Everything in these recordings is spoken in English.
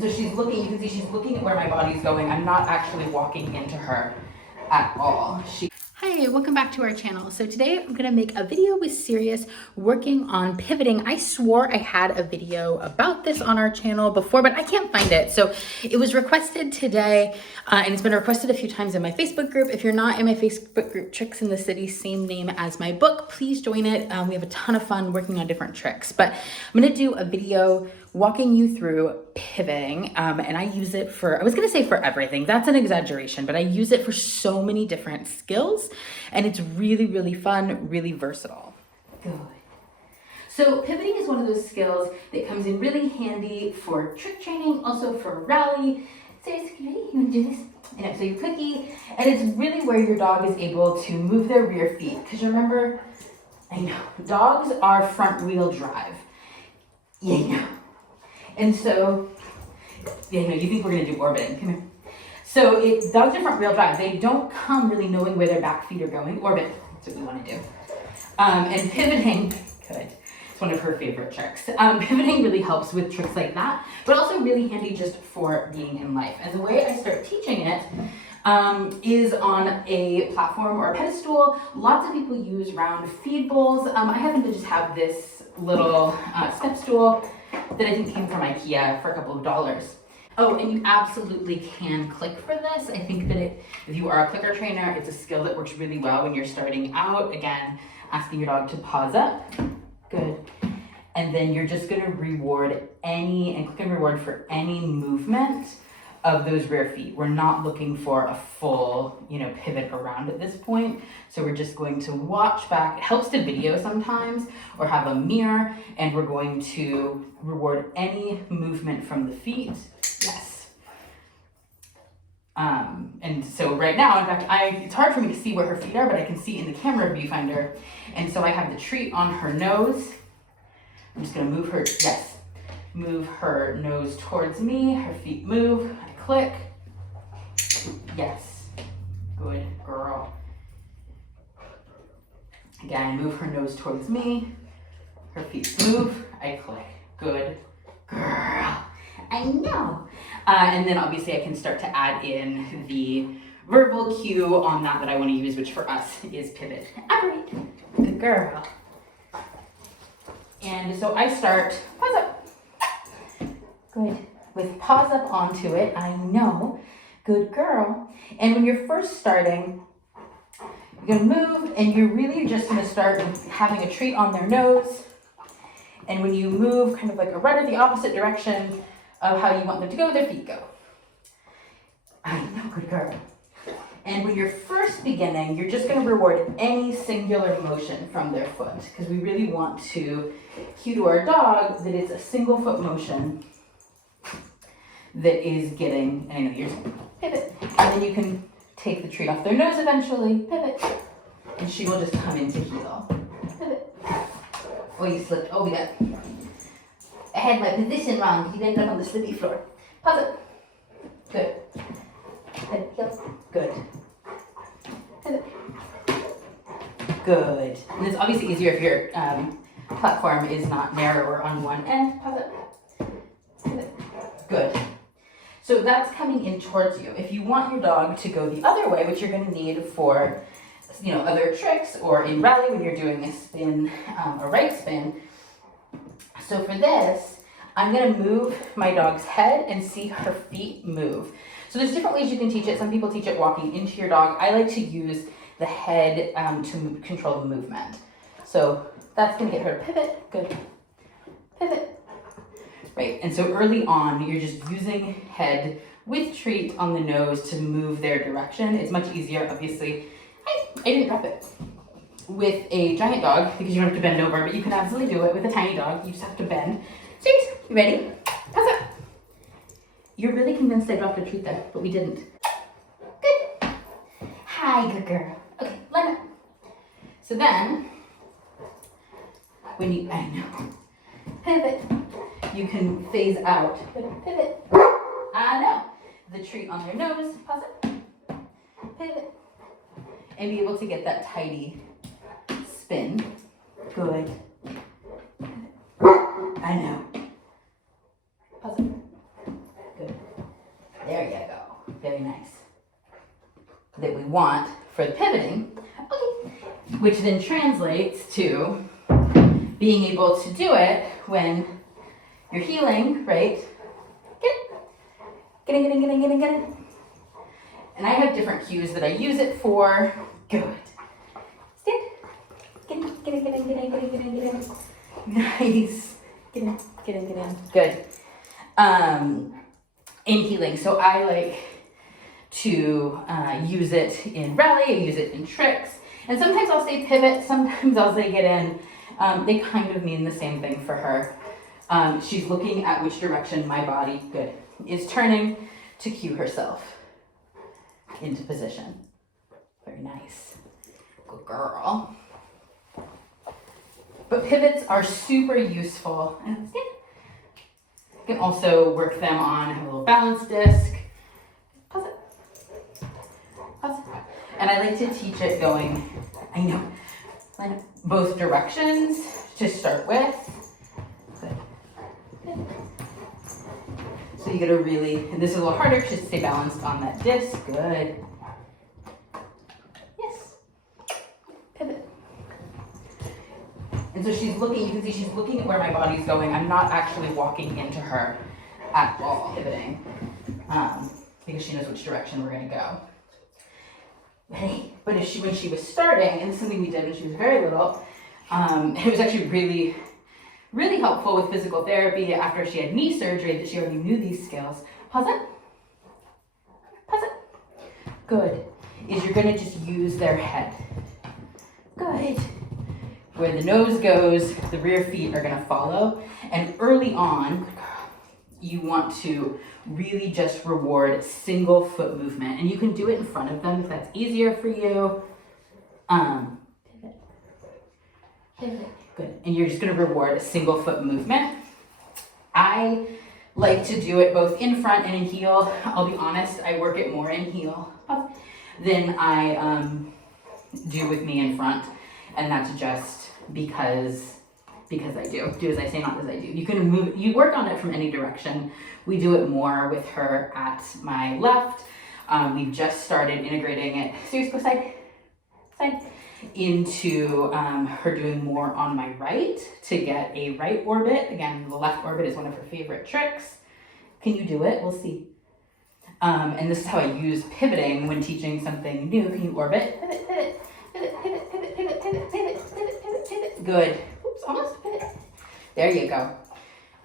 And so she's looking, you can see she's looking at where my body's going. I'm not actually walking into her at all. Hi, welcome back to our channel. So today I'm gonna make a video with Sirius working on pivoting. I swore I had a video about this on our channel before, but I can't find it. So it was requested today, and it's been requested a few times in my Facebook group. If you're not in my Facebook group, Tricks in the City, same name as my book, please join it. We have a ton of fun working on different tricks, but I'm gonna do a video walking you through pivoting, and I use it for, I was gonna say for everything, that's an exaggeration, but I use it for so many different skills, and it's really, really fun, really versatile. Good. So pivoting is one of those skills that comes in really handy for trick training, also for rally. Seriously, you ready? You wanna do this? I know, so you clicky, and it's really where your dog is able to move their rear feet, because remember, I know, dogs are front wheel drive. Yeah, you know. And so, yeah, no, you think we're gonna do orbiting, come here. So dogs are front wheel drive. They don't come really knowing where their back feet are going. Orbit, that's what we wanna do. And pivoting, good. It's one of her favorite tricks. Pivoting really helps with tricks like that, but also really handy just for being in life. And the way I start teaching it is on a platform or a pedestal. Lots of people use round feed bowls. I happen to just have this little step stool that I think came from IKEA for a couple of dollars. Oh, and you absolutely can click for this. I think that if you are a clicker trainer, it's a skill that works really well when you're starting out. Again, asking your dog to pause up. Good. And then you're just gonna reward and click and reward for any movement of those rear feet. We're not looking for a full, pivot around at this point. So we're just going to watch back. It helps to video sometimes or have a mirror, and we're going to reward any movement from the feet. Yes. And so right now, in fact, it's hard for me to see where her feet are, but I can see in the camera viewfinder. And so I have the treat on her nose. I'm just gonna move her, yes. Move her nose towards me, her feet move, I click. Yes, good girl. Again, move her nose towards me, her feet move, I click. Good girl. I know. And then obviously I can start to add in the verbal cue on that I want to use, which for us is pivot. Operate. Good girl. And so I start, pause up. Good. With pause up onto it, I know. Good girl. And when you're first starting, you're gonna move and you're really just gonna start having a treat on their nose. And when you move kind of like a right or the opposite direction of how you want them to go, their feet go. I know, good girl. And when you're first beginning, you're just gonna reward any singular motion from their foot, because we really want to cue to our dog that it's a single foot motion that is getting, and I know you're pivot. And then you can take the treat off their nose eventually, pivot. And she will just come into heel. Pivot. Oh, you slipped, oh, we got, I had my position wrong. You ended up on the slippy floor. Pause it. Good. Good. Heel. Good. Pivot. Good. And it's obviously easier if your platform is not narrower on one end. Pause it. Pivot. Good. So that's coming in towards you. If you want your dog to go the other way, which you're going to need for, other tricks or in rally when you're doing a spin, a right spin. So for this, I'm going to move my dog's head and see her feet move. So there's different ways you can teach it. Some people teach it walking into your dog. I like to use the head to control the movement. So that's going to get her to pivot. Good. Pivot. Right, and so early on, you're just using head with treat on the nose to move their direction. It's much easier, obviously. I didn't drop it. With a giant dog, because you don't have to bend over, but you can absolutely do it with a tiny dog. You just have to bend. Serious, you ready? Pause up. You're really convinced I dropped a treat there, but we didn't. Good. Hi, good girl. Okay, line up. So then, when you, I know, pivot. You can phase out. Pivot. I know. The treat on their nose. Pause it. Pivot. And be able to get that tidy spin. Good. I know. Pause it. Very nice. That we want for the pivoting, okay. Which then translates to being able to do it when you're healing, right? Get it. And I have different cues that I use it for. Good. Stand. Get in. Nice. Get in. Good. In healing, so I like to use it in rally, I use it in tricks, and sometimes I'll say pivot, sometimes I'll say get in. They kind of mean the same thing for her. She's looking at which direction my body, good, is turning to cue herself into position. Very nice. Good girl. But pivots are super useful. You can also work them on a little balance disc. Pause it. And I like to teach it going, I know, both directions to start with. Good. So you gotta really, and this is a little harder, just stay balanced on that disc. Good. Yes. Pivot. And so she's looking, you can see she's looking at where my body's going. I'm not actually walking into her at all, pivoting, because she knows which direction we're gonna go. Ready? But if when she was starting, and this is something we did when she was very little, it was actually really helpful with physical therapy after she had knee surgery that she already knew these skills. Pause it. Good. Is you're gonna just use their head. Good. Where the nose goes, the rear feet are gonna follow. And early on, you want to really just reward single foot movement. And you can do it in front of them if that's easier for you. Pivot. Good. And you're just gonna reward a single foot movement. I like to do it both in front and in heel. I'll be honest, I work it more in heel than I do with me in front. And that's just because I do. Do as I say, not as I do. You can move, you work on it from any direction. We do it more with her at my left. We've just started integrating it, seriously, go side, into her doing more on my right to get a right orbit. Again, the left orbit is one of her favorite tricks. Can you do it? We'll see. And this is how I use pivoting when teaching something new. Can you orbit? Pivot. Good. Oops, almost pivot. There you go.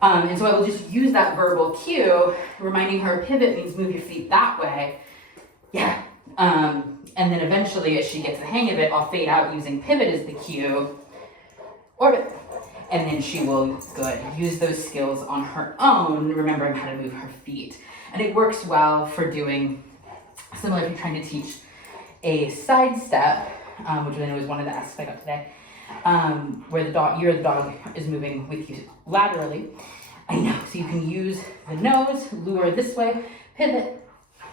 And so I will just use that verbal cue, reminding her pivot means move your feet that way. Yeah. And then eventually, as she gets the hang of it, I'll fade out using pivot as the cue. Orbit. And then she will, good, use those skills on her own, remembering how to move her feet. And it works well for doing, similar if you're trying to teach a side step, which I know is one of the asks I got today, where the dog is moving with you laterally. I know, so you can use the nose, lure this way, pivot,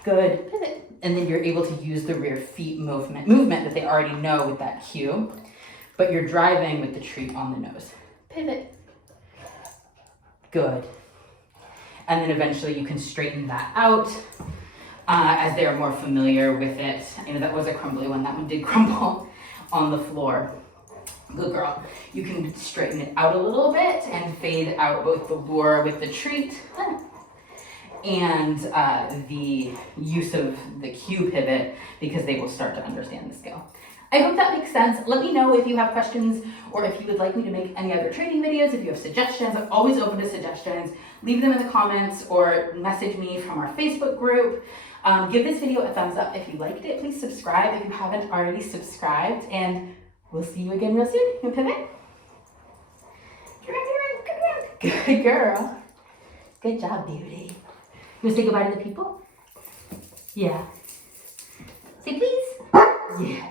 good, pivot. And then you're able to use the rear feet movement that they already know with that cue, but you're driving with the treat on the nose. Pivot. Good. And then eventually you can straighten that out as they're more familiar with it. I know that was a crumbly one. That one did crumble on the floor. Good girl. You can straighten it out a little bit and fade out both the lure with the treat and the use of the cue pivot, because they will start to understand the skill. I hope that makes sense. Let me know if you have questions or if you would like me to make any other training videos. If you have suggestions, I'm always open to suggestions. Leave them in the comments or message me from our Facebook group. Give this video a thumbs up if you liked it. Please subscribe if you haven't already subscribed, and we'll see you again real soon. You pivot? Good girl. Good job, beauty. You want to say goodbye to the people? Yeah. Say please. Yeah.